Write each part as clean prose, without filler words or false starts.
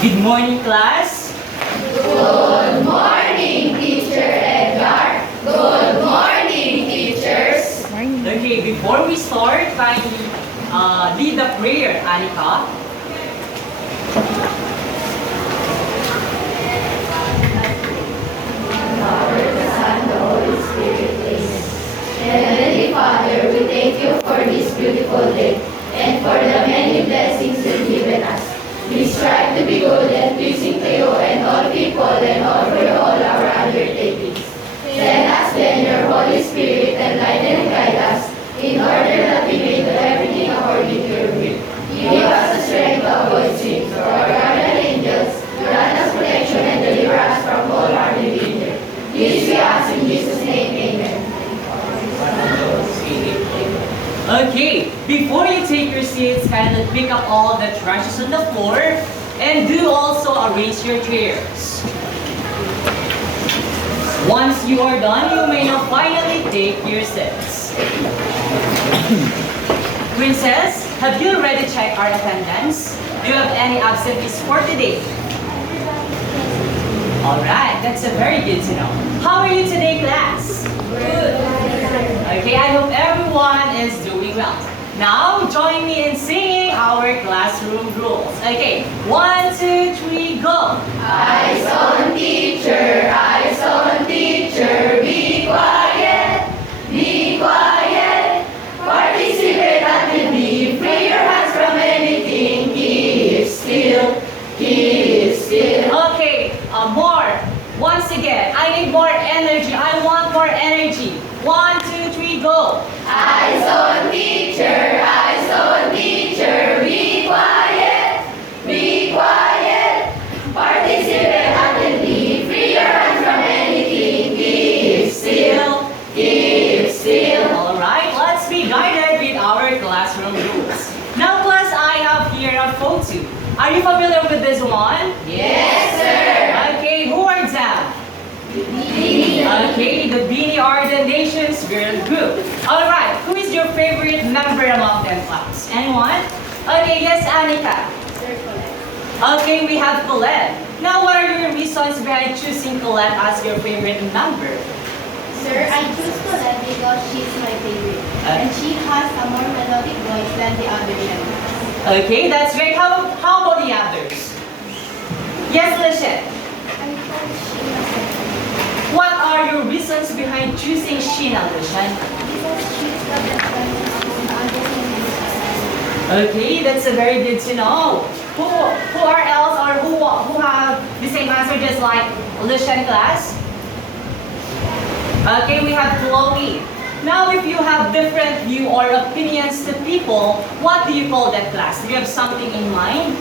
Good morning, class. Good morning, Teacher Edgar. Good morning, teachers. Okay, before we start, kindly lead the prayer, Anika. Heavenly Father, we thank you for this beautiful day and for the many blessings you've given us. We strive to be good and pleasing to you and all people and over all our undertakings. Send us then your Holy Spirit, enlighten and guide us, in order that we may do everything according to your will. Give us the strength to avoid sins, for our guardian angels, grant us protection and deliver us from all harm and danger. This we ask in Jesus' name, amen. Okay, before you take your seats, kindly pick up all the trashes on the floor and do also arrange your chairs. Once you are done, you may now finally take your seats. Princess, have you already checked our attendance? Do you have any absentees for today? Alright, that's a very good to know. How are you today, class? Good. Okay, I hope everyone is doing well. Now, join me in singing our classroom rules. Okay, 1, 2, 3, go! Eyes on teacher, eyes on teacher, be quiet, be quiet. Participate actively, free your hands from anything, keep still, keep still. Okay, more. Once again, I need more energy. I want more energy. 1, 2, 3, go! Eyes on teacher, be quiet, be quiet. Participate actively, free your hands from anything, keep still, keep still. Alright, let's be guided with our classroom rules. Now, class, I have here a photo. Are you familiar with this one? Yes, sir. Okay, who are them? Okay, the Bini are the nation's girl group. Alright, who is your favorite member among them, class? Anyone? Okay, yes, Anika. Okay, we have Colette. Now, what are your reasons behind choosing Colette as your favorite member? Sir, I choose Colette because she's my favorite. And she has a more melodic voice than the other members. Okay, that's great. How about the others? Yes, Lisette. I thought she What are your reasons behind choosing Sheena, Lisette? because she's the best friend of other members. Okay, that's a very good to know. Who are else or who have the same answer just like Lisette class? Okay, we have Chloe. Now, if you have different view or opinions to people, what do you call that class? Do you have something in mind?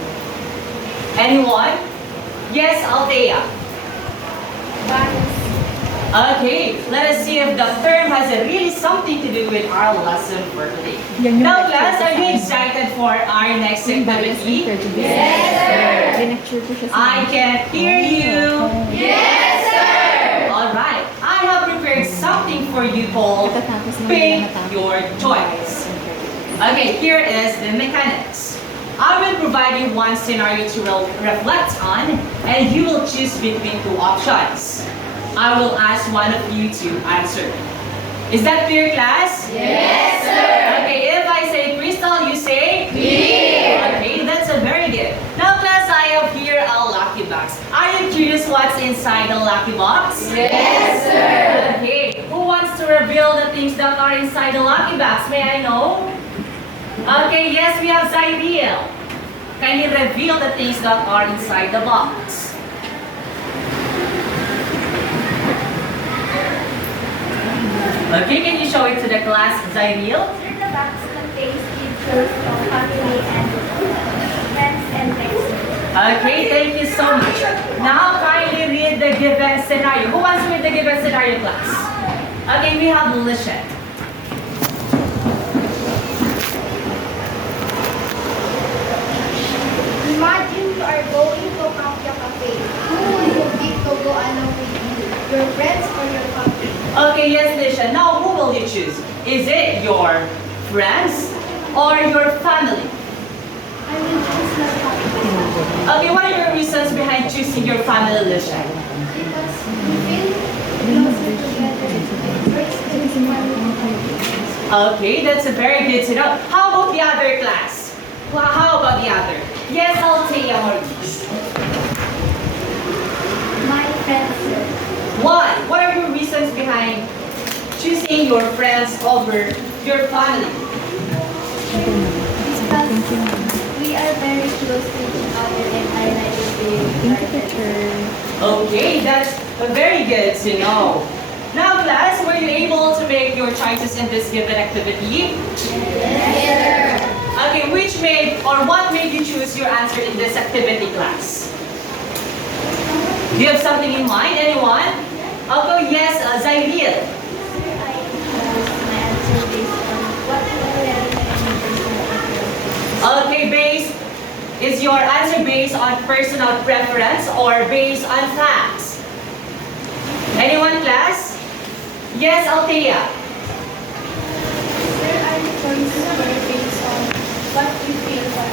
Anyone? Yes, Althea. Bias. Okay, let us see if the term has really something to do with our lesson for today. Now, class, are you excited for our next activity? Yes, sir. I can hear you. Yes, sir. Alright, I have prepared something for you called Pick Your Choice. Okay, here is the mechanics. I will provide you one scenario to reflect on, and you will choose between two options. I will ask one of you to answer. Is that clear, class? Yes, sir. Okay, if I say Crystal, you say? Clear. Okay, that's a very good. Now, class, I have here a lucky box. Are you curious what's inside the lucky box? Yes, sir. Okay, who wants to reveal the things that are inside the lucky box? May I know? Okay, yes, we have Zyriel. Can you reveal the things that are inside the box? Okay, can you show it to the class, Zyriel? Sir, the box contains pictures of family and friends and texts. Okay, thank you so much. Now, kindly read the given scenario. Who wants to read the given scenario, class? Okay, we have Lisette. Imagine you are going to Kapya Cafe. Who will you pick to go along with you? Your friends or your family? Okay, yes, Lisha. Now, who will you choose? Is it your friends or your family? I will choose my family. Okay, what are your reasons behind choosing your family, Lisha? Because we feel closer together and first to Okay, that's a very good to know. How about the other class? Well, how about the other? Yes, Althea Maurice. my friends, sir. Why? What are your reasons behind choosing your friends over your family? Because we are very close to each other and I like to be Okay, that's very good to know. Now, class, were you able to make your choices in this given activity? Yes, Okay, which made or what made you choose your answer in this activity, class? Do you have something in mind, anyone? I'll go yes, Zairil. sir. I chose my answer based on what I already know. Okay, is your answer based on personal preference or based on facts? Anyone, class? Yes, Althea. Sir, our choices were based on what we feel for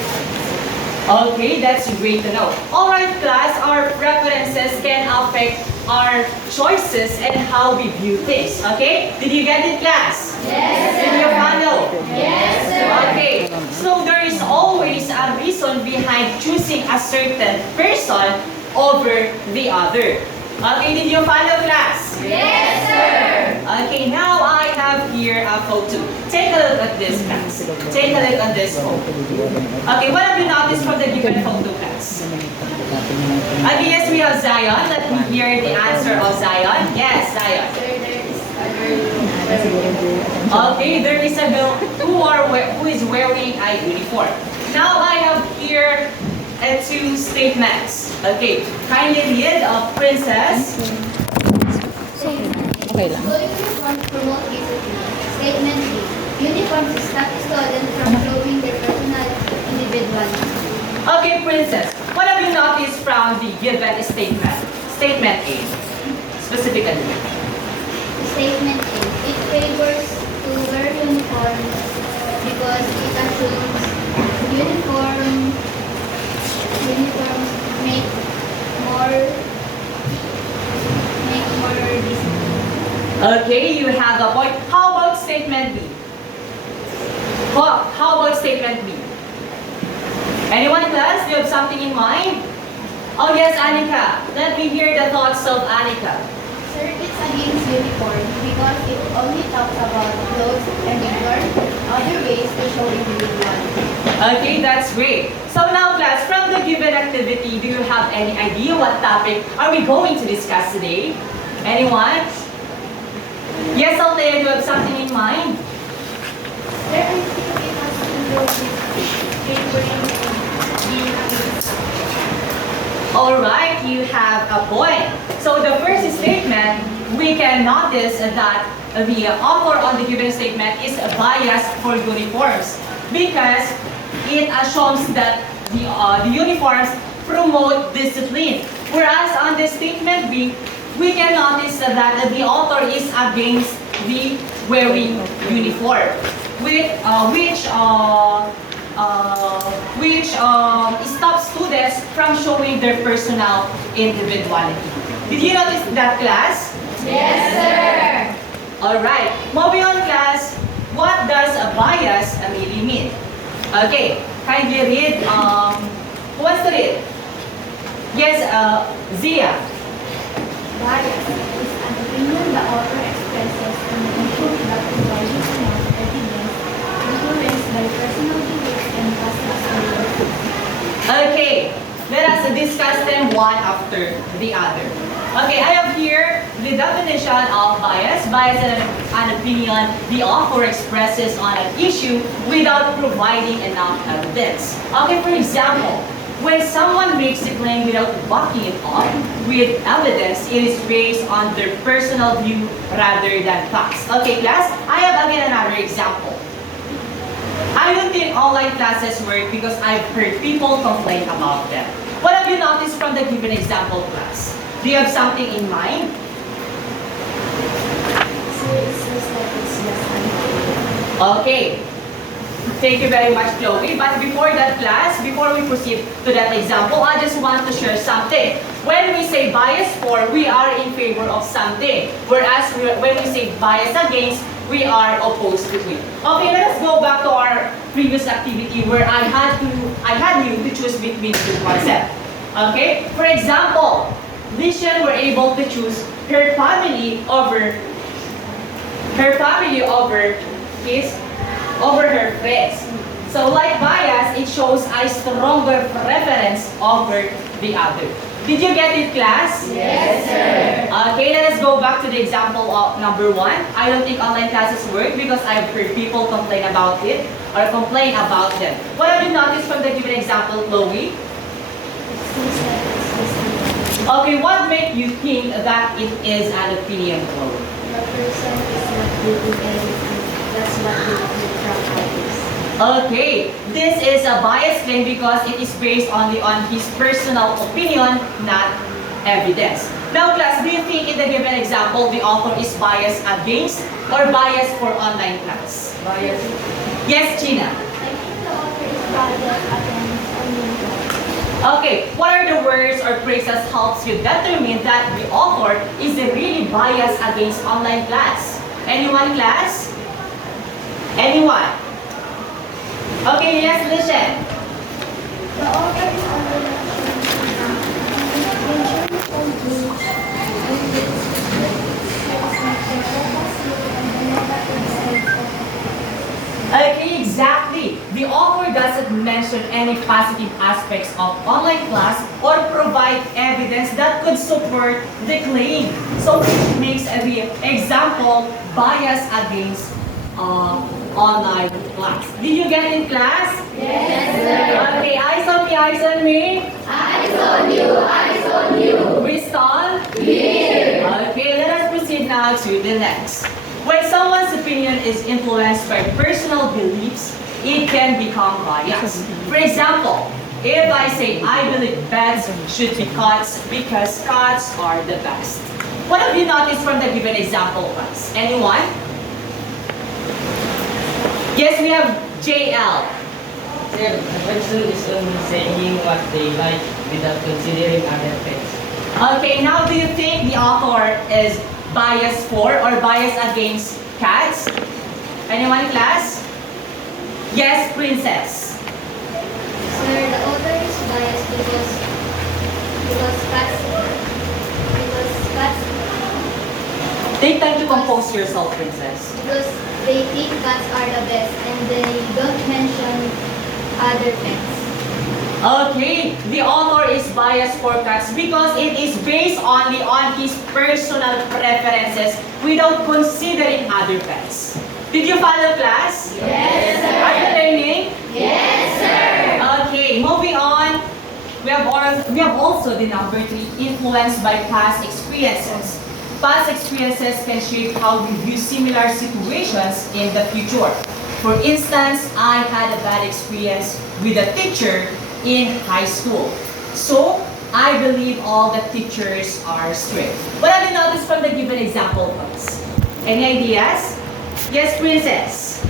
us. Okay, that's great to know. Alright, class, our preferences can affect our choices and how we view things. Okay? Did you get it, class? Yes, Did you follow? Yes, sir. Okay, so there is always a reason behind choosing a certain person over the other. Okay, did you follow, class? Yes, sir. Okay, now I have here a photo. Take a look at this, class. Take a look at this photo. Okay, what have you noticed from the given photo, class? Okay, yes, we have Zion. Let me hear the answer of Zion. Yes, Zion. Sir, there is a girl. Okay, there is a girl who is wearing a uniform. Now I have here two statements. Okay, kindly read of Princess. Okay lang. So uniform promote discipline. Statement B. Uniforms stop students from showing their personal individuality. Okay, Princess, what have you noticed from the given statement? Statement A, specifically. Statement A. It favors to wear uniforms because it assumes uniforms make more discipline. Okay, you have a point. How about statement B? How about statement B? Anyone, class? Do you have something in mind? Oh yes, Anika. Let me hear the thoughts of Anika. Sir, it's against uniform because it only talks about clothes and learn other ways to show individuality. Okay, that's great. So now, class, from the given activity, do you have any idea what topic are we going to discuss today? Anyone? Yes, Althea, do you have something in mind? Sir, I think it has to do with favoring being against. All right, you have a point. So the first statement, we can notice that the author on the given statement is biased for uniforms because it assumes that the uniforms promote discipline. Whereas on the statement B, we can notice that the author is against the wearing uniform, which stops students from showing their personal individuality. Did you notice that, class? Yes, sir. All right. Moving on, class. What does a bias really mean? Okay. Kindly read. Who wants to read? Yes, Zia. Bias is an opinion the author expresses on an issue that provides enough evidence influenced by personal beliefs and past experiences. Okay. Let us discuss them one after the other. Okay, I have here the definition of bias. Bias is an opinion the author expresses on an issue without providing enough evidence. Okay, for example, when someone makes a claim without backing it up with evidence, it is based on their personal view rather than facts. Okay, class, I have again another example. I don't think online classes work because I've heard people complain about them. What have you noticed from the given example, class? Do you have something in mind? So it says that it's just unfair. Okay. Thank you very much, Chloe. But before that class, before we proceed to that example, I just want to share something. When we say bias for, we are in favor of something. Whereas when we say bias against, we are opposed to it. Okay, let us go back to our previous activity where I had you to choose between two concepts. Okay? For example, Lishan were able to choose her family over her friends. So like bias, it shows a stronger preference over the other. Did you get it, class? Yes, sir. Okay, let us go back to the example of number 1. I don't think online classes work because I've heard people complain about it or complain about them. What have you noticed from the given example, Chloe? Okay, what made you think that it is an opinion, Chloe? The person is not giving anything. That's what they from others. Okay, this is a bias claim because it is based only on his personal opinion, not evidence. Now class, do you think in the given example, the author is biased against or biased for online class? Bias. Yes, Gina. I think the author is biased against online. Okay, what are the words or phrases helps you determine that the author is really biased against online class? Anyone, class? Anyone? Okay, yes, listen. The author is on the Okay, exactly. The author doesn't mention any positive aspects of online class or provide evidence that could support the claim. So it makes the example bias against online class. Did you get in class? Yes, sir. Okay, eyes on me, eyes on me. Eyes on you, eyes on you. Bristol? Here. Okay, let us proceed now to the next. When someone's opinion is influenced by personal beliefs, it can become biased. For example, if I say I believe beds should be cuts because cuts are the best. What have you noticed from the given example, class? Anyone? Yes, we have JL. Sir, the person is only saying what they like without considering other things. Okay, now do you think the author is biased for or biased against cats? Anyone in class? Yes, Princess. Sir, the author is biased because cats Take time to compose yourself, Princess. because they think cats are the best and they don't mention other pets. Okay, the author is biased for cats because it is based only on his personal preferences without considering other pets. Did you follow, class? Yes, sir. Are you learning? Yes, sir. Okay, moving on. We have also the number 3, influenced by past experiences. Past experiences can shape how we view similar situations in the future. For instance, I had a bad experience with a teacher in high school. So, I believe all the teachers are strict. What have you noticed from the given example, class? Any ideas? Yes, Princess.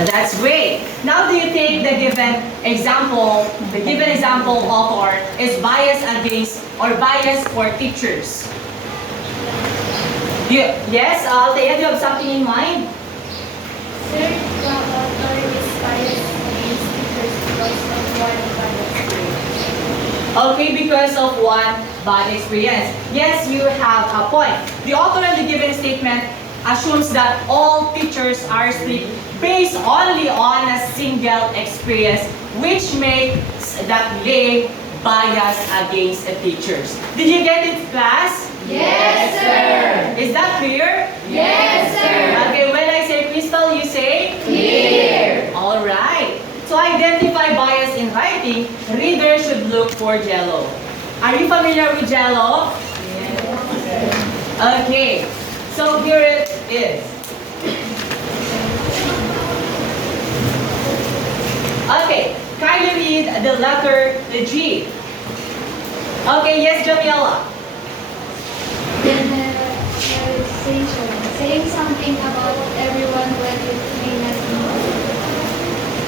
That's great. Now do you think the given example author is biased against or biased for teachers? Yes, Althea, do you have something in mind? Sir, the author is biased against teachers because of one bad experience. Okay, because of one bad experience. Yes, you have a point. The author in the given statement assumes that all teachers are strict based only on a single experience, which makes that claim bias against the teachers. Did you get it, class? Yes, sir. Is that clear? Yes, sir. Okay, when I say crystal, you say? Clear. All right. To identify bias in writing, readers should look for Jello. Are you familiar with Jello? Okay. So here it is. Okay. Kindly read the letter the G. Okay. Yes, Jamila. Generalization saying something about everyone when it may not be.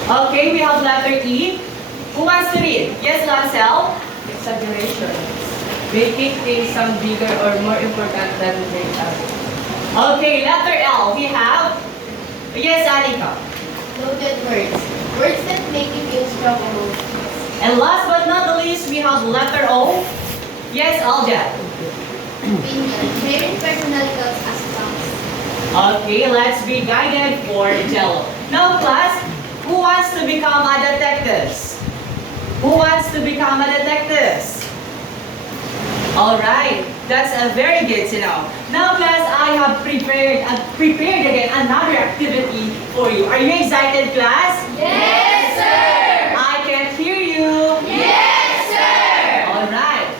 Okay, we have letter E. Who wants to read? Yes, Lancel? Exaggeration. Making things sound bigger or more important than they are. Okay, letter L. We have, yes, Anika. Loaded words. Words that make you feel strong emotions. And last but not the least, we have letter O. Yes, Alja. Opinion. Sharing personal thoughts as songs. Okay, let's be guided for Jello. Now, class, who wants to become a detective? Who wants to become a detective? All right, that's a very good to know. Now, class, I have prepared again another activity for you. Are you excited, class? Yes, sir! I can hear you. Yes, sir! All right.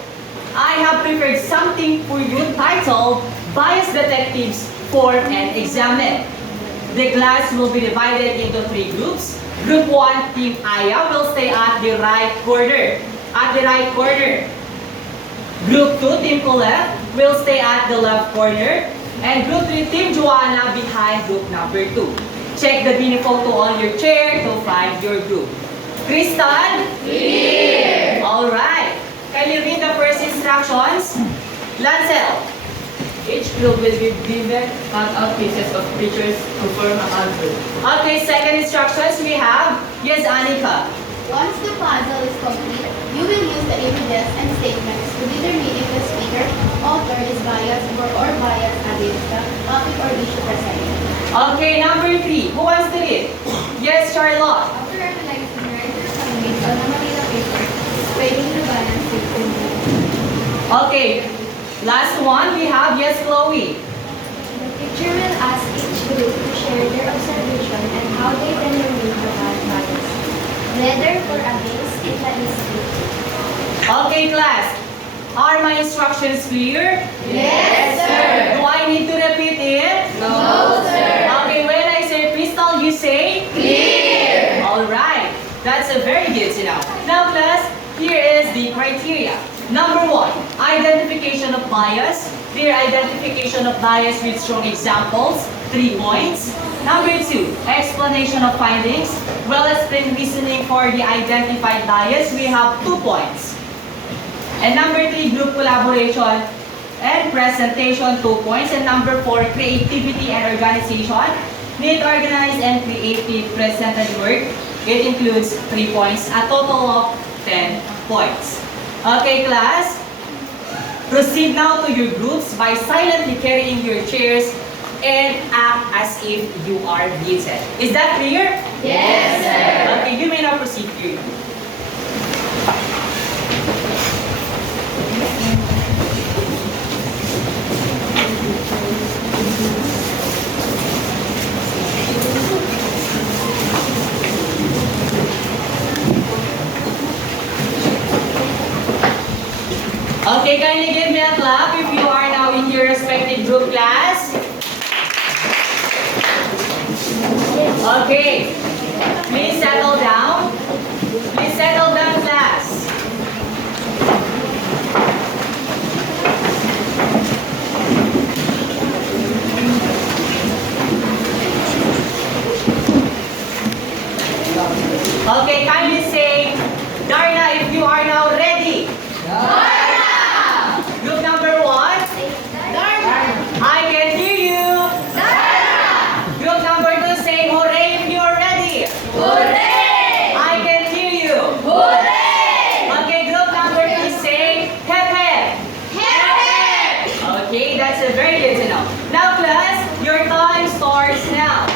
I have prepared something for you titled Bias Detectives for an Examen. The class will be divided into 3 groups. Group 1, Team Aya, will stay at the right corner. Group 2, Team Colette, will stay at the left corner. And Group 3, Team Joanna, behind group number 2. Check the mini photo on your chair to find your group. Kristen? Here! Alright. Can you read the first instructions? Lancel? Each group will be given cut-out pieces of pictures to form a puzzle. Okay, second instructions we have. Yes, Anika. Once the puzzle is complete, you will use the evidence and statements to determine if the speaker, author is biased or biased against the topic or issue presented. Okay, number 3. Who wants to read? Yes, Charlotte. After analyzing the writer's findings on the Manila paper, explaining the balance between them. Okay, last one we have. Yes, Chloe. The teacher will ask each group to share their observation and how they determine the bias, whether or against it is true. Okay, class. Are my instructions clear? Yes, sir! Do I need to repeat it? No, sir! Okay, when I say crystal, you say? Clear! Alright, that's a very good to know. Now class, here is the criteria. Number 1, identification of bias. Clear identification of bias with strong examples, 3 points. Number 2, explanation of findings. Well-explained reasoning for the identified bias, we have 2 points. And number 3, group collaboration and presentation, 2 points. And number 4, creativity and organization. Neat, organized, and creative presented work. It includes 3 points, a total of 10 points. Okay, class? Proceed now to your groups by silently carrying your chairs and act as if you are muted. Is that clear? Yes, sir! Okay, you may now proceed to your group. Okay, kindly give me a clap if you are now in your respective group class. Okay, please settle down. Please settle down, class. Okay, kindly say, Darna, if you are now ready. Darna! Group number 1. I can hear you. Darna! Group number 2, say hooray if you are ready. Hooray! I can hear you. Hooray! Okay, group number 3, say hep hep. Hip hip! Okay, that's a very good to know. Now class, your time starts now.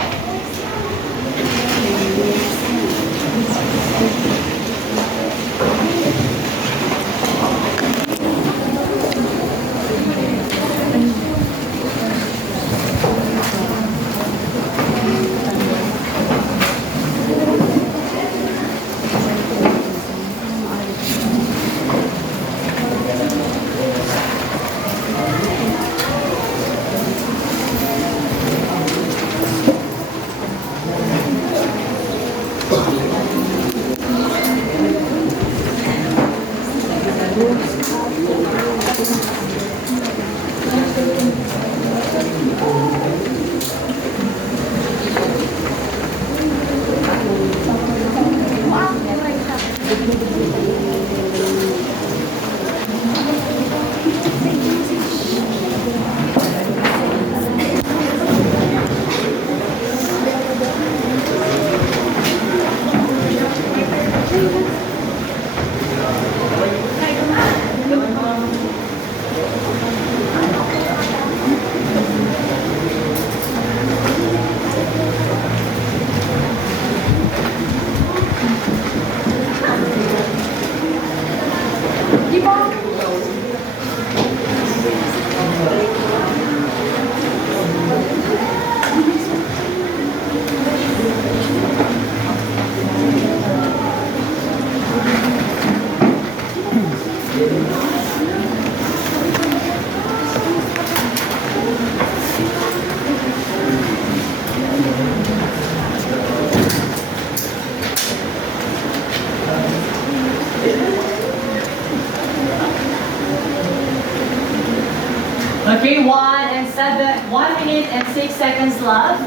Okay, 1 minute and 6 seconds left.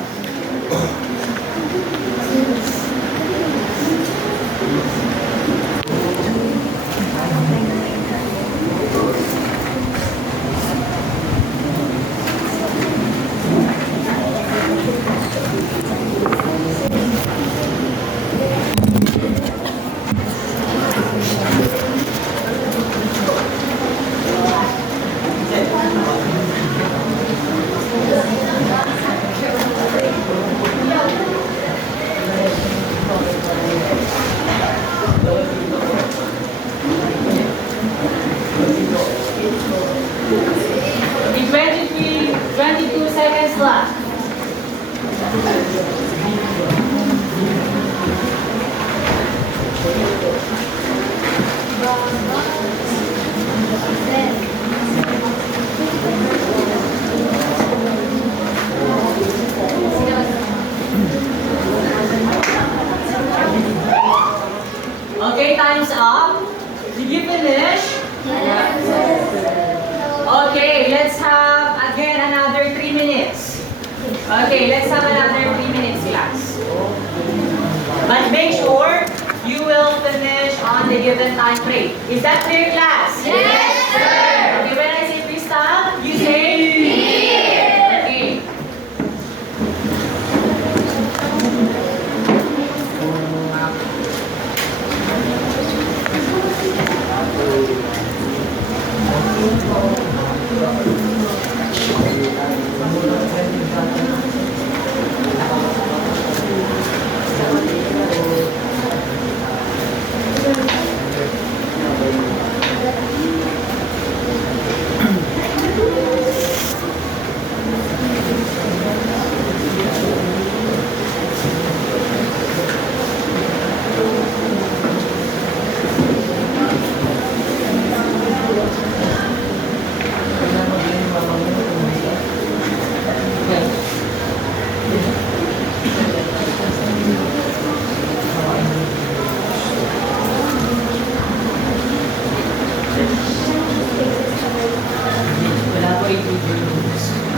Okay, 22 seconds left. Okay, time's up. Did you finish? Okay, let's have again another 3 minutes. Okay, let's have another 3 minutes, class. But make sure you will finish on the given time frame. Is that clear, class? Yes, sir. Okay, when I say freestyle, you say here. Okay.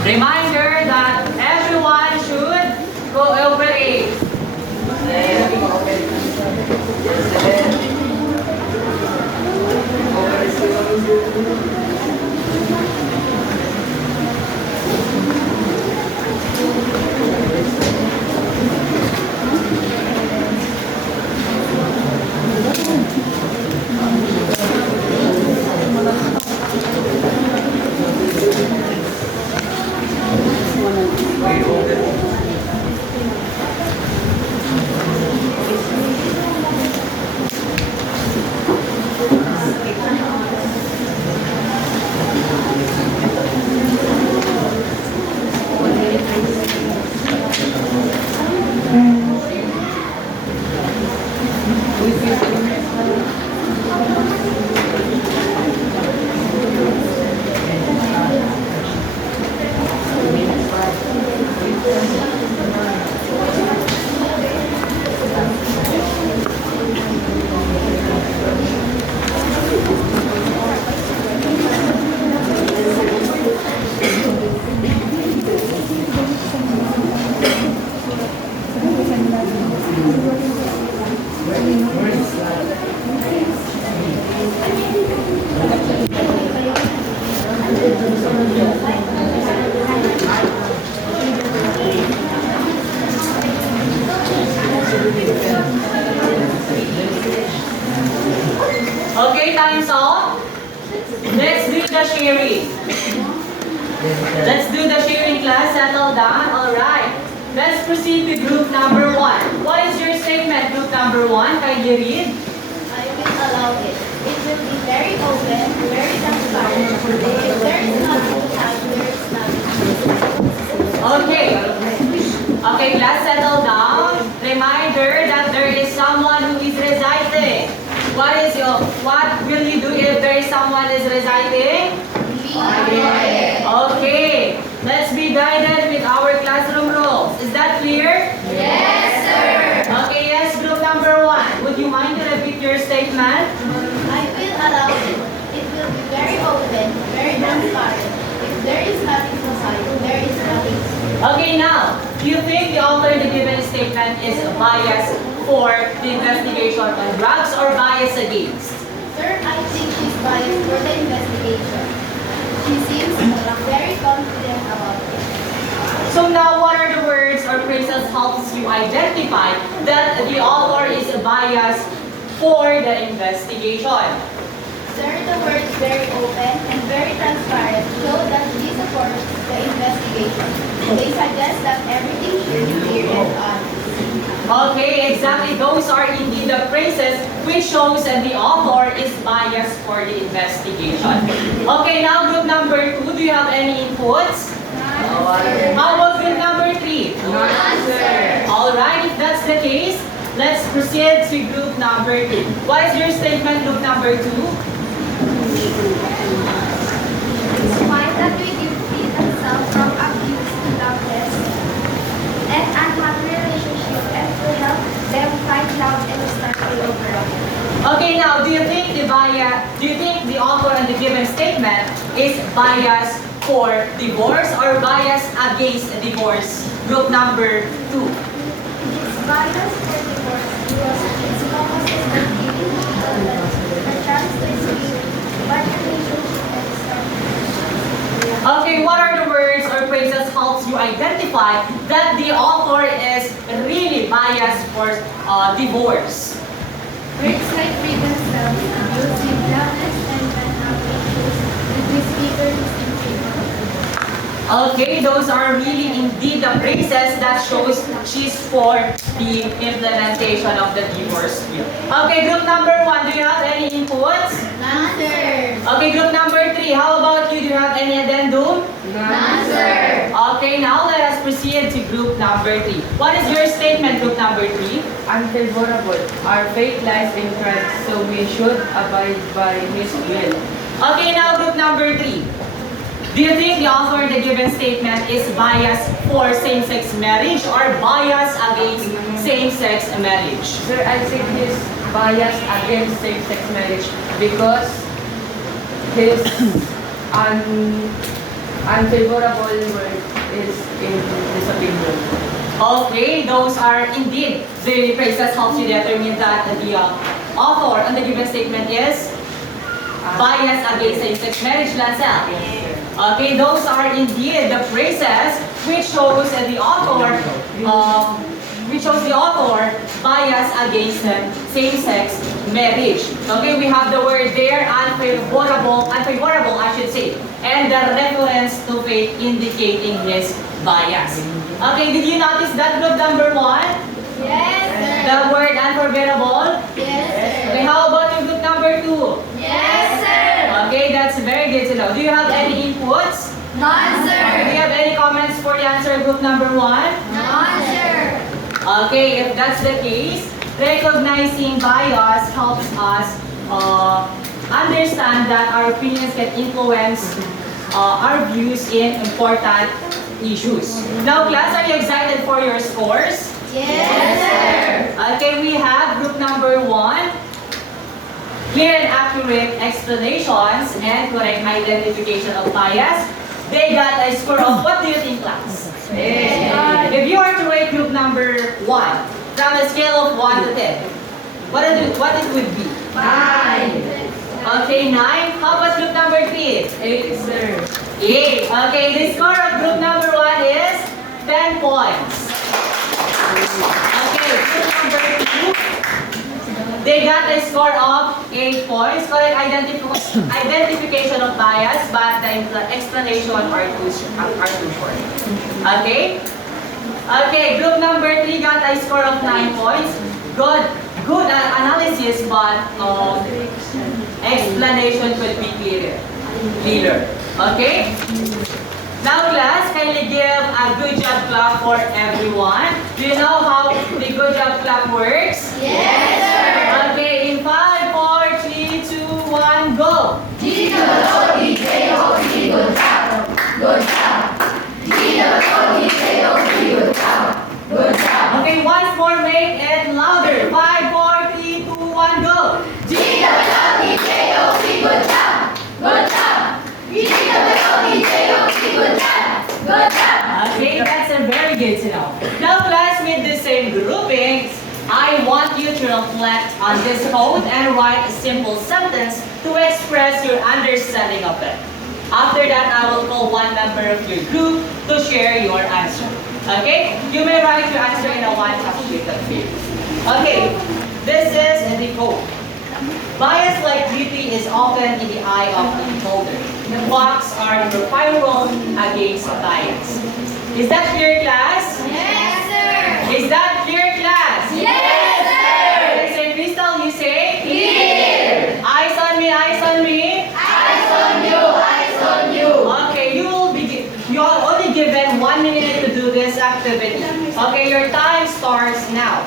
Reminder that everyone should cooperate. Okay, time's up. Let's do the sharing. Let's do the sharing, class. Settle down. All right. Let's proceed to group number 1. What is your statement, group number 1? Can you read? I will allow it. It will be very open, very transparent. If there is nothing to have, there is nothing. Okay. Okay, class, settle down. Reminder that there is someone who is reciting. What will you do if there is someone is reciting? Okay. Let's be guided with our classroom rules. Is that clear? Yes, sir. Okay, yes, group number 1. Would you mind to repeat your statement? I will allow it. It will be very open, very transparent. If there is Okay, now, do you think the author in the given statement is biased for the investigation on drugs or biased against? Sir, I think she's biased for the investigation. She seems very confident about it. So now, what are the words or phrases helps you identify that the author is biased for the investigation? Sir, the words very open and very transparent show that she supports the investigation. They suggest that everything should be clear and honest. Okay, exactly. Those are indeed the phrases which shows that the author is biased for the investigation. Okay, now group number 2, do you have any inputs? How about group number 3? Answer. Alright, if that's the case, let's proceed to group number 3. What is your statement, group number 2? It's fine that we give free themselves from abuse to loveless and unhappy relationship and to help them find love and start all over again. Okay, now, do you think the author in the given statement is biased for divorce or biased against divorce? Group number 2. It's biased for divorce because its focuses on giving people the chance to escape bad relationship and start relationships. Okay, what are the words or phrases helps you identify that the author is really biased for divorce? Words like free themselves, abusive, loveless, and unhappy issues reduce people in favor. Okay, those are really indeed the phrases that shows she's for the implementation of the divorce bill. Okay, group number 1, do you have any inputs? Answer. Okay, group number 3, how about you? Do you have any addendum? Answer. Okay, now let us proceed to group number 3. What is your statement, group number 3? Unfavorable. Our faith lies in Christ, so we should abide by His will. Okay, now group number 3. Do you think the author in the given statement is biased for same-sex marriage or biased against same-sex marriage? Sir, I think he's biased against same-sex marriage because his unfavorable word is in his opinion. Okay, those are indeed the phrases helps you determine that the author on the given statement is biased against same-sex marriage, Lancel. Okay, those are indeed the phrases which shows the author bias against same-sex marriage. Okay, we have the word there, unfavorable, I should say, and the reference to faith indicating his bias. Okay, did you notice that group number 1? Yes, The word unfavorable? Yes, Okay, how about your group number 2? Yes, sir. Okay, that's very good to know. Do you have any inputs? None, Do you have any comments for the answer group number 1? None, sir. Okay, if that's the case, recognizing bias helps us understand that our opinions can influence our views in important issues. Now, class, are you excited for your scores? Yes, sir. Okay, we have group number 1. Clear and accurate explanations and correct identification of bias. They got a score of, what do you think, class? If you are to rate group number 1 from a scale of 1 to 10, what it would be? 9. Okay, 9. How about group number 3? 8, sir. 8. Okay, the score of group number 1 is 10 points. Okay, group number 2. They got a score of 8 points. Correct identification of bias, but the explanation are too short. Okay? Okay, group number 3 got a score of 9 points. Good analysis, but explanation could be clearer. Okay? Now class, kindly give a good job clap for everyone. Do you know how the good job clap works? Yes, sir. Okay, in 5, 4, 3, 2, 1, go! G-O-O-D-J-O-D, good job. Good job. G-O-O-D-J-O-D, good job. Good job. Okay, once more, make it louder. 5, 4, 3, 2, 1, go! G-O-O-D-J-O-D, good job. Good job. G-O-O-D-J-O-D, good job. Good Okay, that's a very good to know. Now, class, with the same groupings, I want you to reflect on this code and write a simple sentence to express your understanding of it. After that, I will call one member of your group to share your answer. Okay? You may write your answer in a one-top sheet of paper. Okay, this is the code. Bias like beauty is often in the eye of the beholder. The facts are requiral against bias. Is that clear, class? Yes, sir. Is that clear, class? Yes, sir. Say, Crystal, you say? Clear. Eyes on me, eyes on me. Eyes on you, eyes on you. Okay, you are only given 1 minute to do this activity. Okay, your time starts now.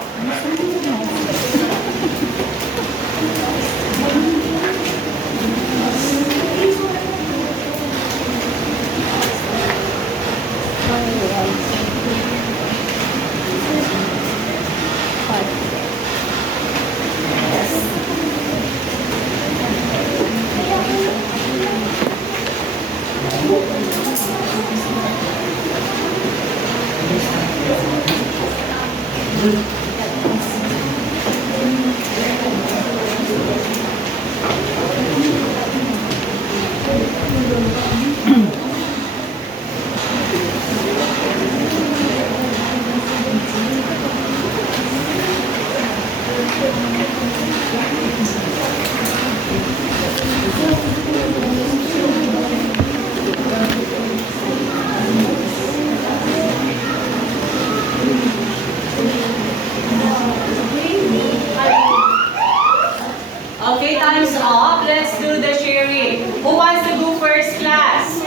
Okay, time's up. Let's do the sharing. Who wants to go first, class?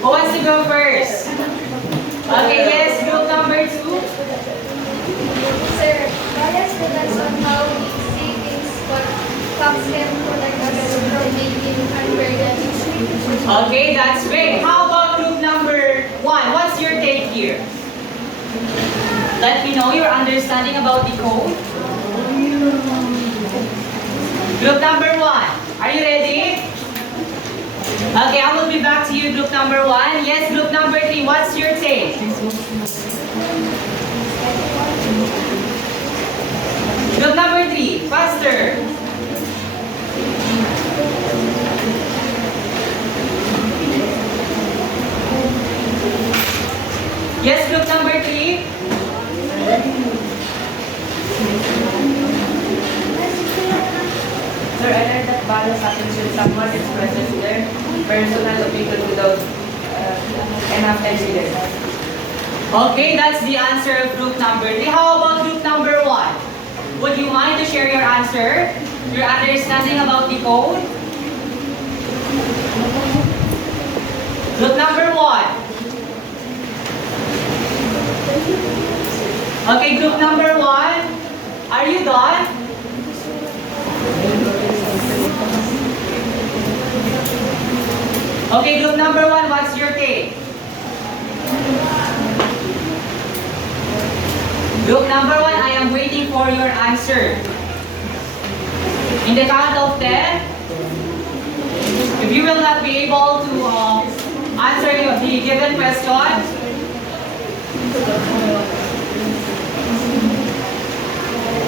Who wants to go first? Okay, yes, group number 2. Sir, bias depends on how we see things, but facts can protect us from making unfair decisions. Okay, that's great. How about group number 1? What's your take here? Let me know your understanding about the code. Group number 1, are you ready? Okay, I will be back to you, group number 1. Yes, group number 3, what's your take? Group number 3, faster. Yes, group number 3. Sir, I learned that bias happens when someone expresses their personal opinion without enough evidence. Okay, that's the answer of group number 3. How about group number 1? Would you mind to share your answer? Your understanding about the code? Group number 1. Okay, group number 1. Are you done? Okay, group number 1, what's your take? Group number 1, I am waiting for your answer. In the count of 10, if you will not be able to answer the given question,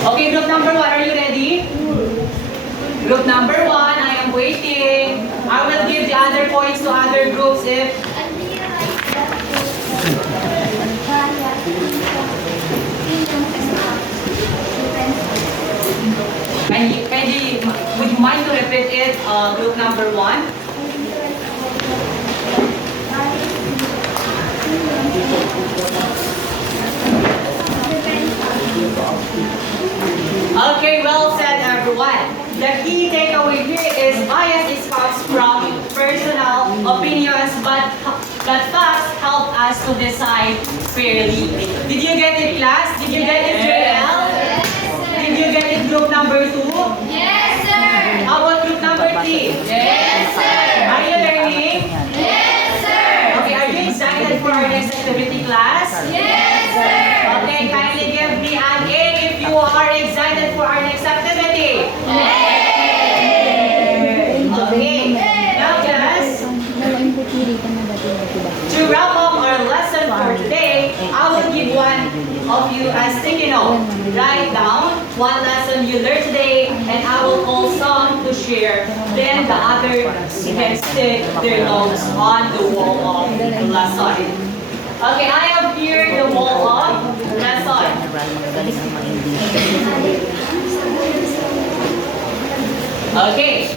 okay, group number 1, are you ready? Group number 1, I am waiting. I will give the other points to other groups if would you mind to repeat it, group number 1? Okay, well said, everyone. The key takeaway here is bias comes from personal opinions, but facts help us to decide fairly. Did you get it, class? Did you get it, JL? Did you get it, group number 2? Yes, sir. How about group number 3? Yes, sir. Are you learning? Yes, sir. Okay, are you excited for our next activity, class? Yes, sir. Okay, kindly give me an A if you are excited for our next activity. Okay, now class, to wrap up our of you as sticky note. Write down one lesson you learned today, and I will call some to share. Then the other can stick their notes on the wall of the lesson. Okay, I have here the wall of lesson. Okay.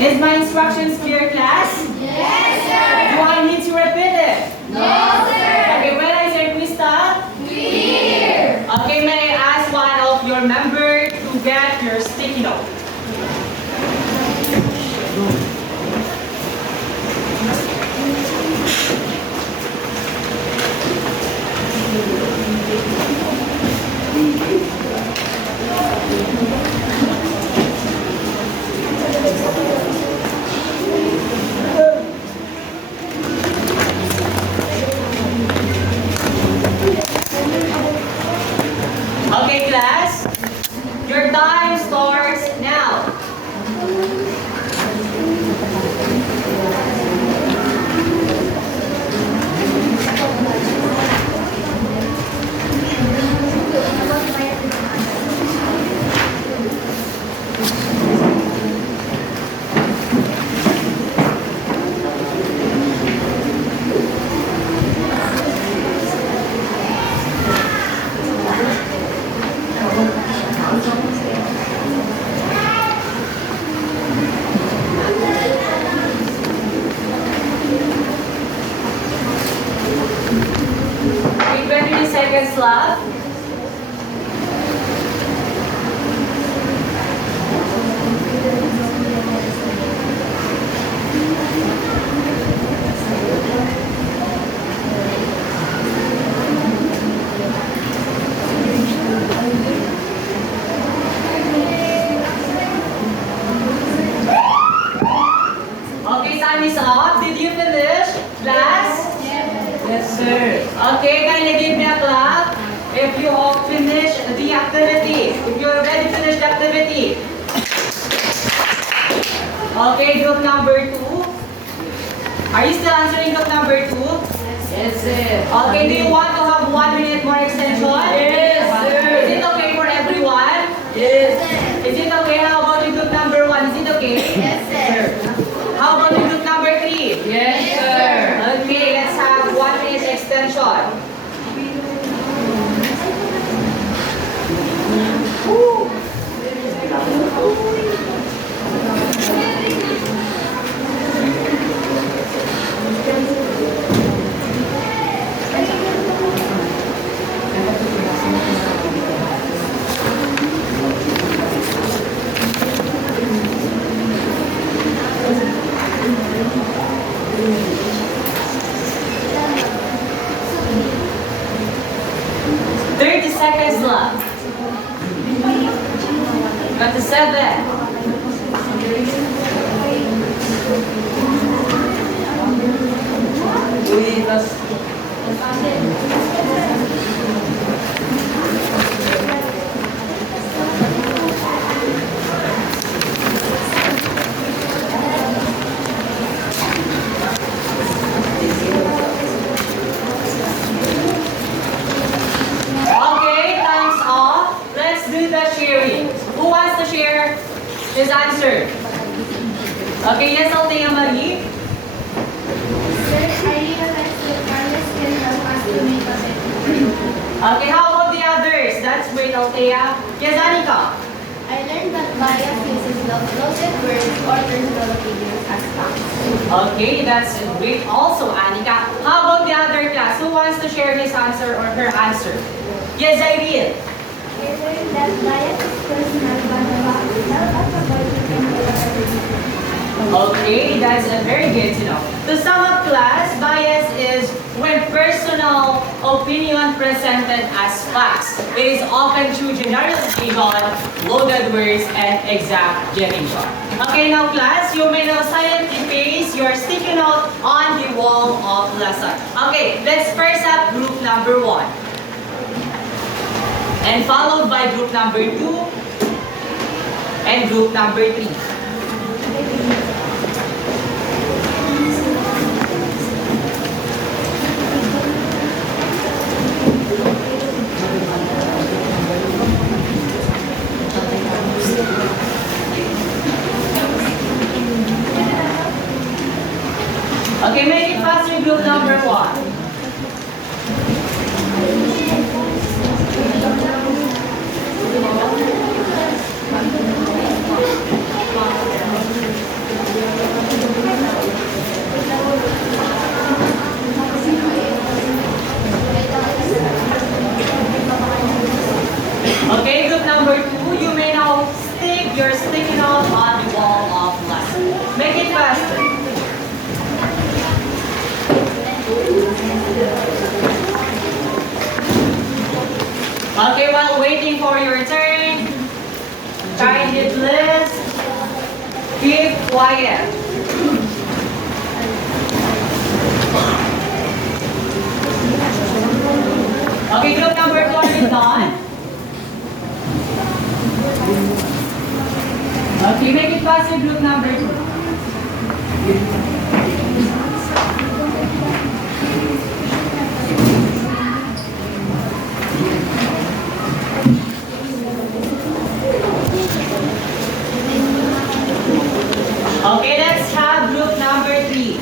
Is my instructions clear, class? Yes, sir. Do I need to repeat it? No, sir. Okay, when I say we stop. Clear. Okay, may I ask one of your member to get your sticky note? Okay, class. Your time starts now. Okay, 20 seconds left. Okay, time is up. Did you finish, class? Yes, sir. Okay, kindly give me a clap if you all finish the activity. If you already finished the activity. Okay, group number 2. Are you still answering group number 2? Yes, sir. Okay, do you want to have 1 minute more extension? Yes, sir. Is it okay for everyone? Yes. Is it okay? How about the group number 1? Is it okay? Yes, sir. How about the group number 3? Yes, sir. Okay, let's have 1 minute extension. Seconds left. 27. Uy, tas Okay, time's off. Let's do the sharing. Who wants to share his answer? Okay, yes, Althea Marie. Sir, I realized that Carlos can help us to make a better. Okay, how about the others? That's great, Althea. Yes, Anika. I learned that bias uses loaded words or personal opinions as facts. Okay, that's great also, Anika. How about the other class? Who wants to share his answer or her answer? Yes, Irene. I learned that bias is personal but facts help us avoid the Okay, that's very good to know. To sum up, class, bias is when personal opinion presented as facts. It is often through generalization, loaded words, and exaggeration. Okay, now class, you may now silently paste your sticky note on the wall of lesson. Okay, let's first up group number 1. And followed by group number 2 and group number 3. Okay, group number 2, you may now stick your sticky note on the wall of lesson. Make it faster. Okay, while waiting for your turn, kindly please keep quiet. Okay, group number 2, are you done? Okay, make it faster, group number 2. Okay, let's have group number 3.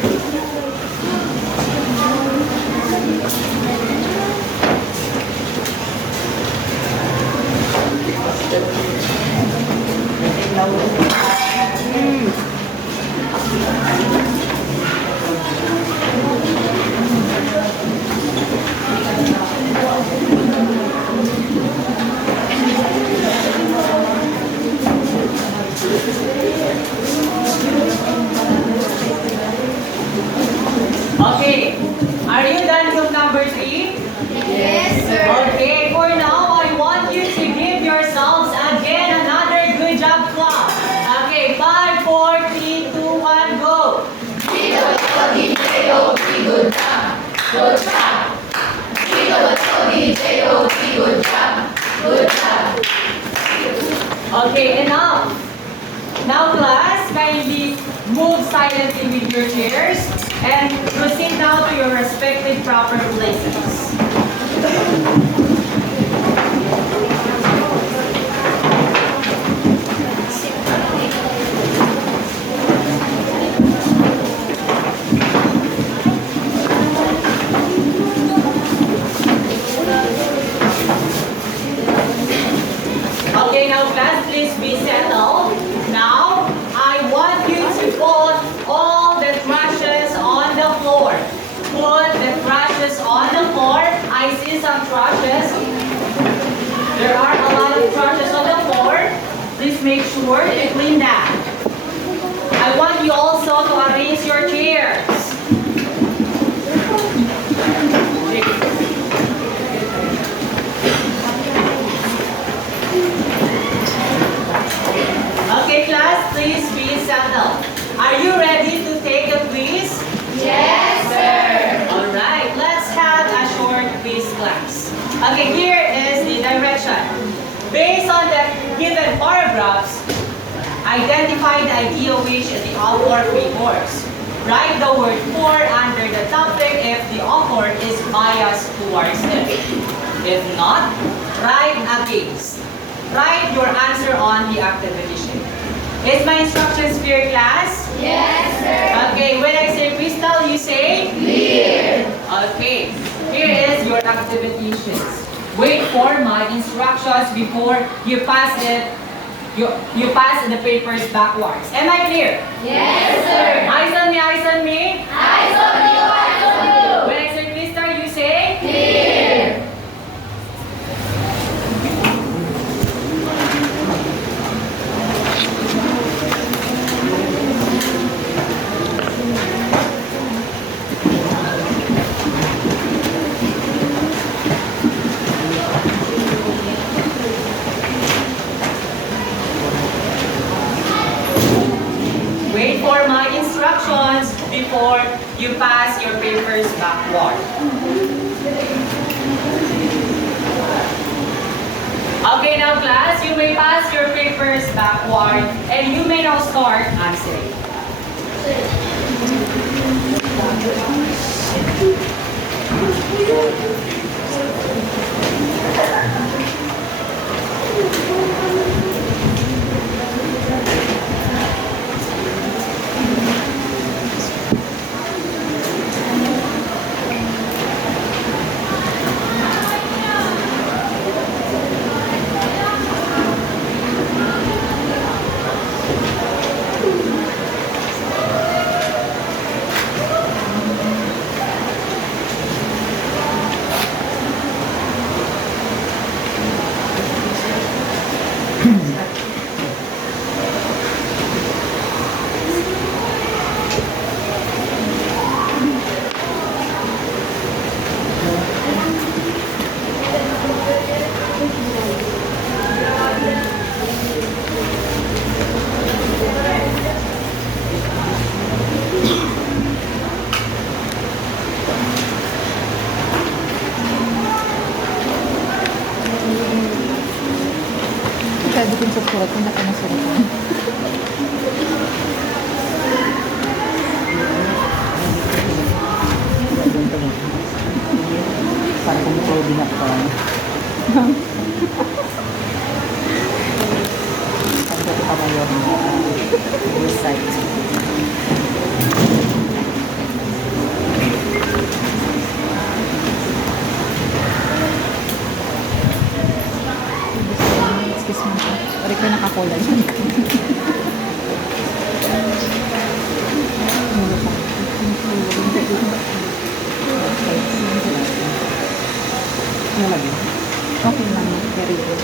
Okay, are you done group number 3? Yes, sir. Okay, for now, I want you to give yourselves again another good job clap. Okay, 5, 4, 3, 2, 1, go. Good job. Good job. Good job. Good job. Okay, enough. Now class, kindly move silently with your chairs and proceed now to your respective proper places. Okay, now class, please be settled. Now, I want you to put all the trashes on the floor. Put the trashes on the floor. I see some trashes. There are a lot of trashes on the floor. Please make sure to clean that. I want you also to arrange your chairs. Okay, class, please be settled. Are you ready to take a quiz? Yes, sir. Alright, let's have a short quiz class. Okay, here is the direction. Based on the given paragraphs, identify the idea which the author favors. Write the word for under the topic if the author is biased towards it. If not, write against. Write your answer on the activity sheet. Is my instructions clear, class? Yes, sir. Okay, when I say crystal, you say? Clear. Okay, here is your activity sheets. Wait for my instructions before you pass it. You pass the papers backwards. Am I clear? Yes, sir. Eyes on me, eyes on me. Eyes on you, eyes on you. When I say crystal, you say? Clear. Wait for my instructions before you pass your papers backward. Okay, now class, you may pass your papers backward and you may now start answering. Sabi ko sa surat, kung naka nasurat. Para kung ito binakpan. Ang dati pa ngayon. Recite. Excuse me. Pari ko nakakulay. Okay lang. Very good.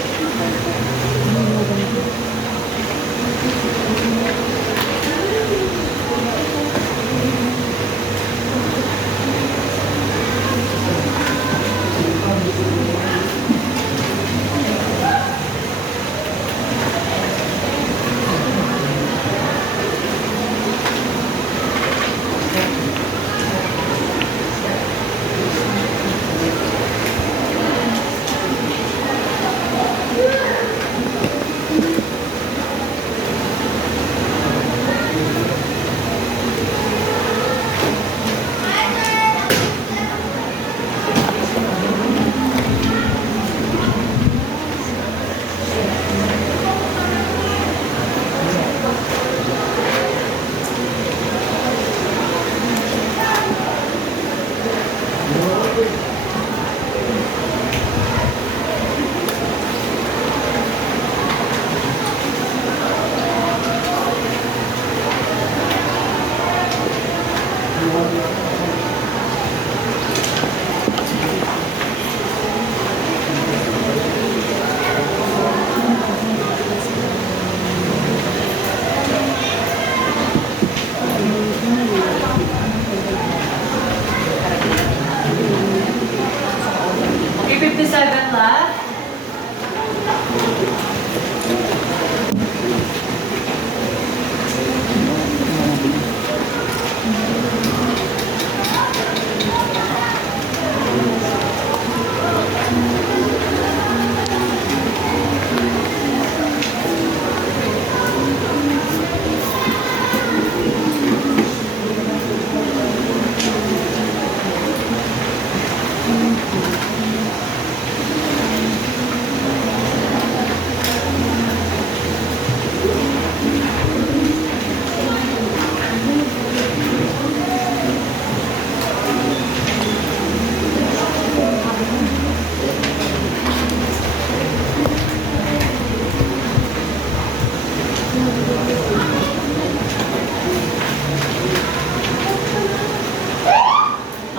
Okay, 57 left.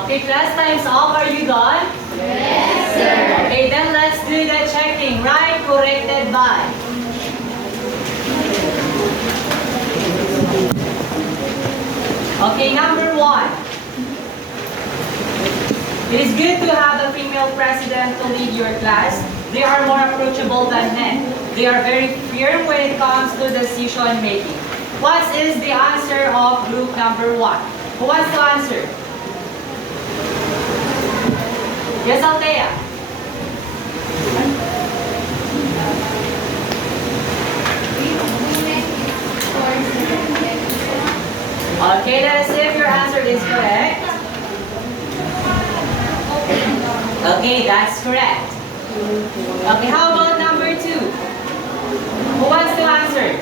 Okay, class time's up. Are you done? Yes, sir. Okay, then let's do the checking. Right, corrected by. Okay, number 1. It is good to have a female president to lead your class. They are more approachable than men. They are very firm when it comes to decision making. What is the answer of group number 1? Who wants to answer? Yes, Althea. Okay, let us see if your answer is correct. Okay, that's correct. Okay, how about number 2? Who wants to answer?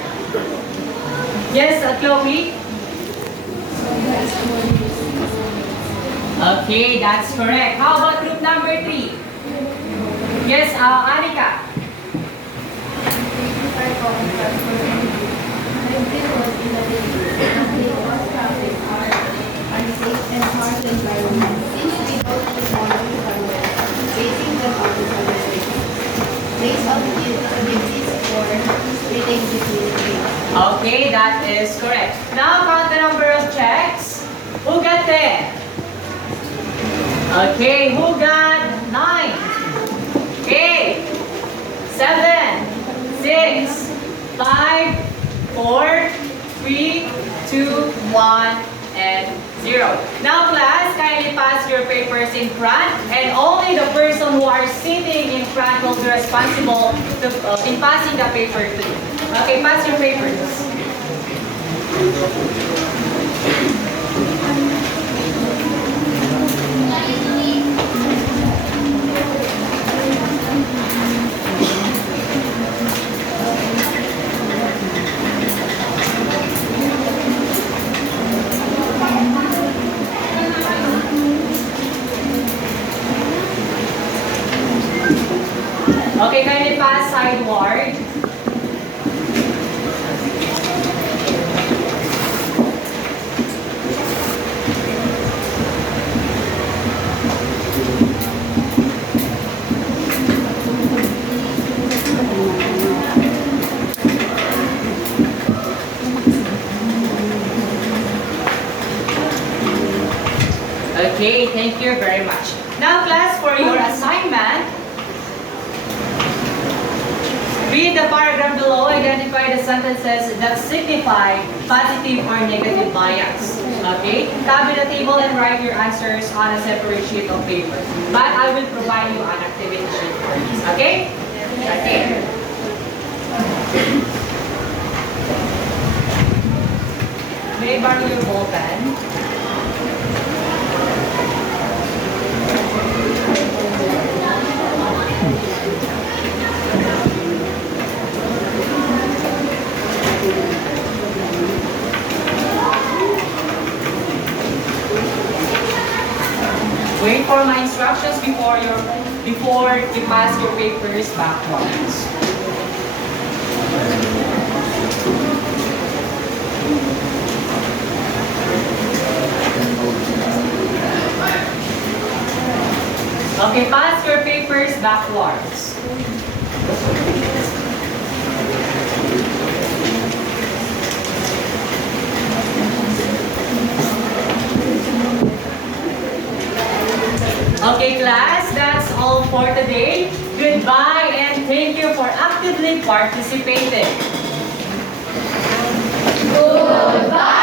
Yes, Chloe? Okay, that's correct. How about group number 3? Yes, Anika? Okay, that is correct. Now count the number of checks. Who got 10? Okay, who got 9? 8, 7, 6, 5, 4, 3, 2, 1, and 0. Now class, kindly kindly pass your papers in front, and only the person who are sitting in front will be responsible in passing the paper to you. Okay, pass your papers. Okay, kindly pass sideward. Okay, thank you very much. Now, class, for your assignment, read the paragraph below, identify the sentences that signify positive or negative bias. Okay? Tab the table and write your answers on a separate sheet of paper. But I will provide you an activity sheet for this. Okay? Okay. May I borrow your ball pen? Wait for my instructions before you pass your papers backwards. Okay, pass your papers backwards. Okay, class, that's all for today. Goodbye and thank you for actively participating. Goodbye.